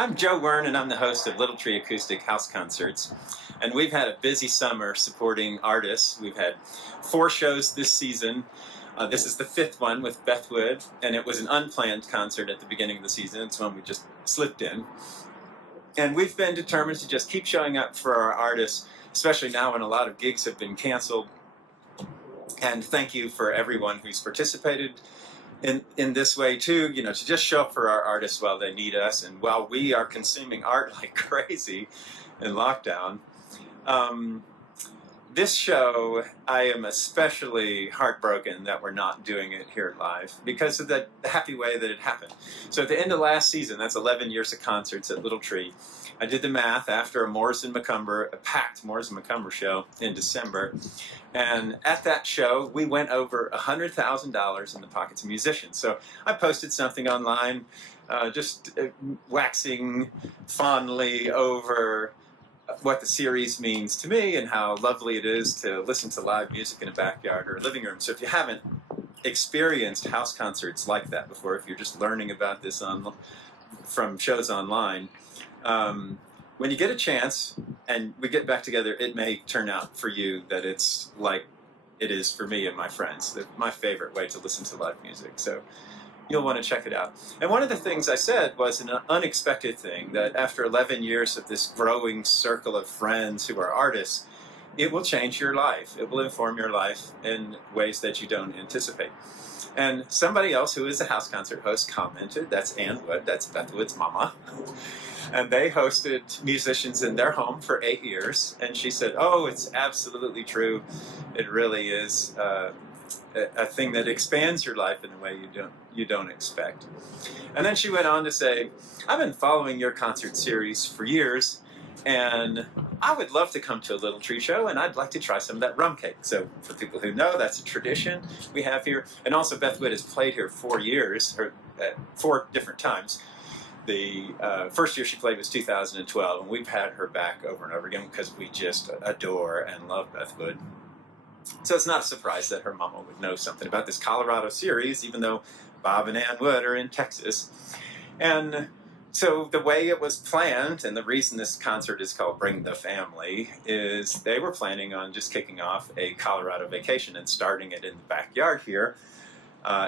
I'm Joe Wern, and I'm the host of Little Tree Acoustic House Concerts. And we've had a busy summer supporting artists. We've had 4 shows this season. This is the 5th one with Beth, and it was an unplanned concert at the beginning of the season. It's one we just slipped in. And we've been determined to just keep showing up for our artists, especially now when a lot of gigs have been canceled. And thank you for everyone who's participated in this way too, to just show up for our artists while they need us and while we are consuming art like crazy in lockdown. This show, I am especially heartbroken that we're not doing it here live because of the happy way that it happened. So at the end of last season, that's 11 years of concerts at Little Tree, I did the math after a packed Morrison Macumber show in December. And at that show, we went over $100,000 in the pockets of musicians. So I posted something online, just waxing fondly over what the series means to me and how lovely it is to listen to live music in a backyard or a living room. So if you haven't experienced house concerts like that before, if you're just learning about this from shows online, when you get a chance and we get back together, it may turn out for you that it's like it is for me and my friends, my favorite way to listen to live music. So you'll want to check it out. And one of the things I said was an unexpected thing, that after 11 years of this growing circle of friends who are artists, it will change your life. It will inform your life in ways that you don't anticipate. And somebody else who is a house concert host commented, that's Ann Wood, that's Beth Wood's mama, and they hosted musicians in their home for 8 years, and she said, oh, it's absolutely true. It really is a thing that expands your life in a way you don't expect. And then she went on to say, I've been following your concert series for years, and I would love to come to a Little Tree show, and I'd like to try some of that rum cake. So for people who know, that's a tradition we have here. And also Beth Wood has played here 4 years, or 4 different times. The first year she played was 2012, and we've had her back over and over again because we just adore and love Beth Wood. So it's not a surprise that her mama would know something about this Colorado series, even though Bob and Ann Wood are in Texas. And so the way it was planned, and the reason this concert is called Bring the Family, is they were planning on just kicking off a Colorado vacation and starting it in the backyard here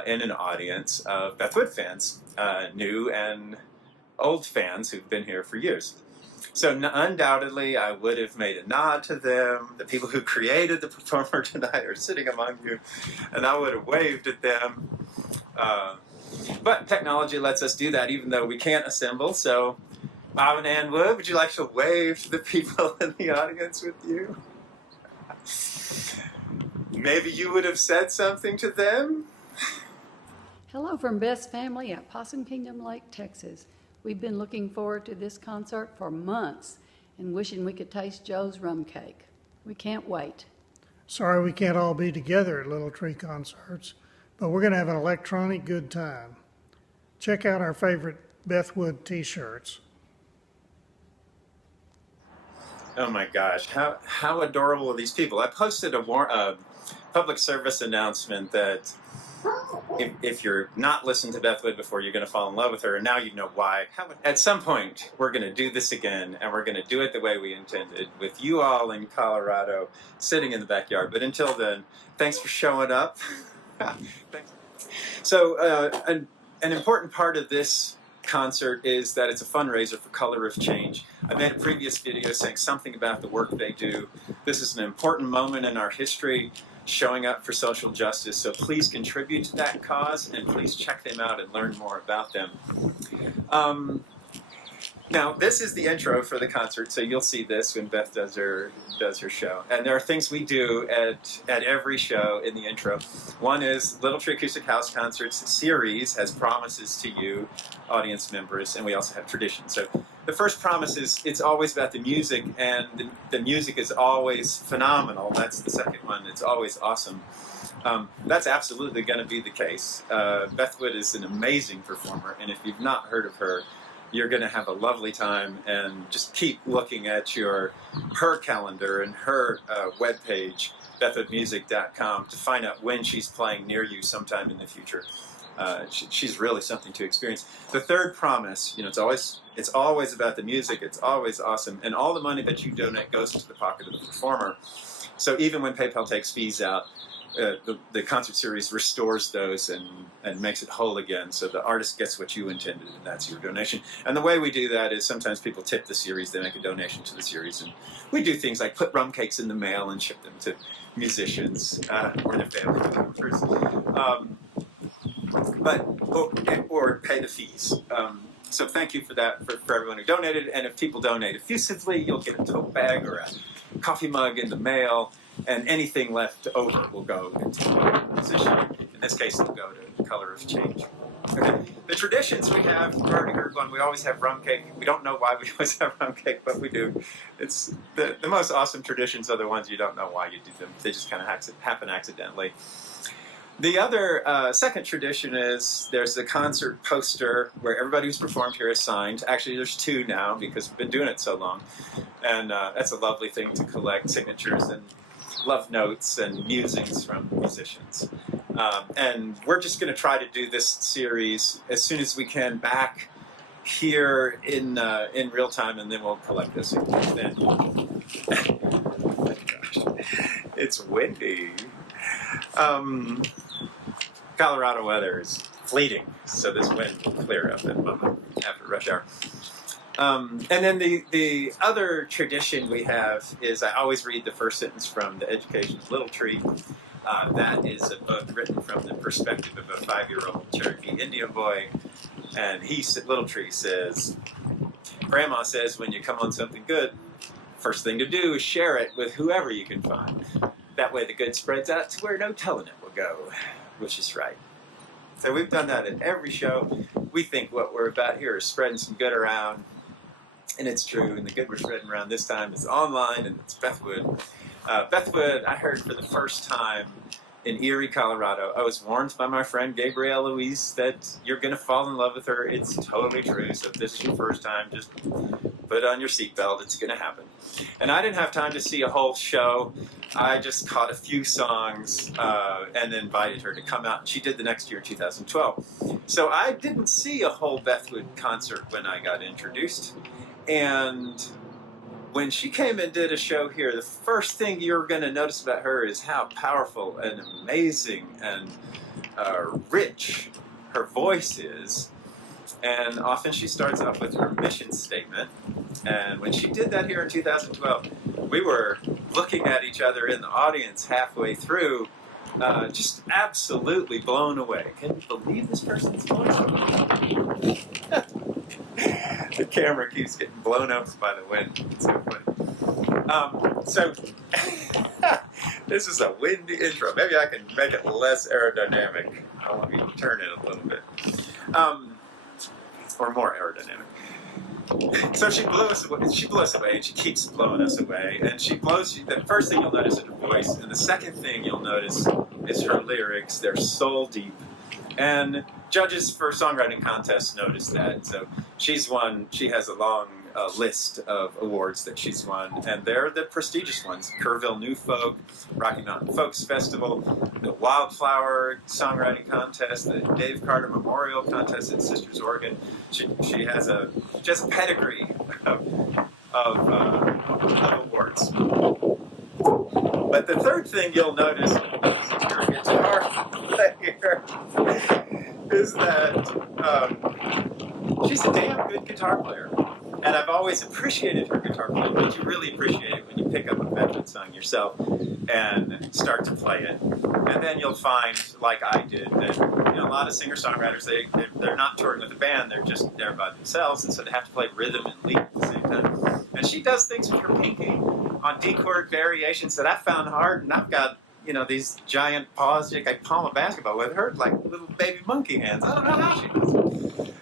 in an audience of Beth Wood fans, new and old fans who've been here for years. So undoubtedly, I would have made a nod to them. The people who created the performer tonight are sitting among you, and I would have waved at them. But technology lets us do that, even though we can't assemble. So, Bob and Ann Wood, would you like to wave to the people in the audience with you? Maybe you would have said something to them? Hello from Beth's family at Possum Kingdom Lake, Texas. We've been looking forward to this concert for months and wishing we could taste Joe's rum cake. We can't wait. Sorry we can't all be together at Little Tree concerts, but we're going to have an electronic good time. Check out our favorite Beth Wood t-shirts. Oh my gosh, how adorable are these people? I posted a public service announcement that if you're not listening to Beth Wood before, you're going to fall in love with her, and now you know why. At some point, we're going to do this again, and we're going to do it the way we intended, with you all in Colorado, sitting in the backyard. But until then, thanks for showing up. Thanks. So, an important part of this concert is that it's a fundraiser for Color of Change. I made a previous video saying something about the work they do. This is an important moment in our history, showing up for social justice, so please contribute to that cause and please check them out and learn more about them. Now, this is the intro for the concert, so you'll see this when Beth does her show. And there are things we do at every show in the intro. One is Little Tree Acoustic House Concerts series has promises to you, audience members, and we also have traditions. So the first promise is it's always about the music, and the music is always phenomenal. That's the second one. It's always awesome. That's absolutely going to be the case. Beth Wood is an amazing performer, and if you've not heard of her, you're going to have a lovely time, and just keep looking at her calendar and her webpage, bethwoodmusic.com, to find out when she's playing near you sometime in the future. She's really something to experience. The third promise, it's always about the music. It's always awesome, and all the money that you donate goes into the pocket of the performer. So even when PayPal takes fees out, the concert series restores those and makes it whole again. So the artist gets what you intended, and that's your donation. And the way we do that is sometimes people tip the series, they make a donation to the series, and we do things like put rum cakes in the mail and ship them to musicians or their family members. Or pay the fees. So thank you for that, for everyone who donated. And if people donate effusively, you'll get a tote bag or a coffee mug in the mail, and anything left over will go into the musician. In this case, it'll go to Color of Change. Okay. The traditions we have, you've already heard one, we always have rum cake. We don't know why we always have rum cake, but we do. It's the most awesome traditions are the ones you don't know why you do them. They just kind of happen accidentally. The other second tradition is there's a concert poster where everybody who's performed here is signed. Actually, there's 2 now because we've been doing it so long. And that's a lovely thing to collect signatures and love notes and musings from musicians. And we're just going to try to do this series as soon as we can back here in real time, and then we'll collect this again. Oh my gosh. It's windy. Colorado weather is fleeting, so this wind will clear up in a moment after rush hour. And then the other tradition we have is I always read the first sentence from The Education's Little Tree. That is a book written from the perspective of a 5-year-old Cherokee Indian boy. And Little Tree says, Grandma says when you come on something good, first thing to do is share it with whoever you can find. That way the good spreads out to where no telling it will go, which is right. So we've done that at every show. We think what we're about here is spreading some good around, and it's true. And the good we're spreading around this time is online, and it's Beth Wood. Beth Wood, I heard for the first time in Erie, Colorado. I was warned by my friend Gabrielle Louise that you're going to fall in love with her. It's totally true. So if this is your first time, just put on your seatbelt. It's going to happen. And I didn't have time to see a whole show. I just caught a few songs and invited her to come out. And she did the next year, 2012. So I didn't see a whole Beth Wood concert when I got introduced. And when she came and did a show here, the first thing you're going to notice about her is how powerful and amazing and rich her voice is. And often she starts off with her mission statement. And when she did that here in 2012, we were looking at each other in the audience halfway through, just absolutely blown away. Can you believe this person's voice? The camera keeps getting blown up by the wind. It's so funny. So this is a windy intro. Maybe I can make it less aerodynamic. I want me to turn it a little bit. Or more aerodynamic. So she blew us away, and she keeps blowing us away. And she blows you. The first thing you'll notice is her voice, and the second thing you'll notice is her lyrics. They're soul deep. And judges for songwriting contests notice that. So she has a long list of awards that she's won, and they're the prestigious ones: Kerrville New Folk, Rocky Mountain Folks Festival, the Wildflower Songwriting Contest, the Dave Carter Memorial Contest in Sisters, Oregon. She has a pedigree of awards. But the third thing you'll notice if you're a guitar player is that she's a damn good guitar player. And I've always appreciated her guitar playing, but you really appreciate it when you pick up a Beth Wood song yourself and start to play it. And then you'll find, like I did, that a lot of singer-songwriters, they're not touring with a band, they're just there by themselves, and so they have to play rhythm and lead at the same time. And she does things with her pinky on D-chord variations that I found hard, and I've got these giant paws. I palm a basketball with her, like little baby monkey hands. I don't know how she does it.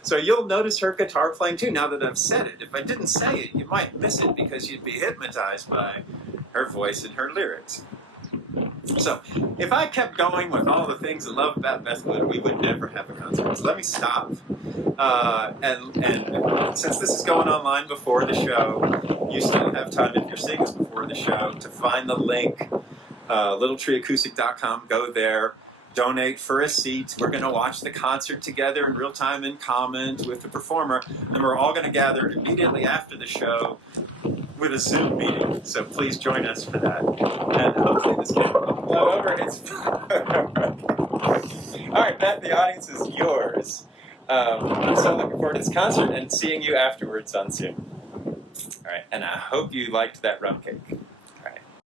So you'll notice her guitar playing too, now that I've said it. If I didn't say it, you might miss it because you'd be hypnotized by her voice and her lyrics. So if I kept going with all the things I love about Beth Wood, we would never have a concert. So let me stop. And since this is going online before the show, you still have time, if you're seeing this before the show, to find the link. LittletreeAcoustic.com. Go there. donate for a seat. We're going to watch the concert together in real time and comment with the performer. And we're all going to gather immediately after the show with a Zoom meeting. So please join us for that. And hopefully this can blow over. All right, Beth, the audience is yours. I'm so looking forward to this concert and seeing you afterwards on Zoom. All right, and I hope you liked that rum cake.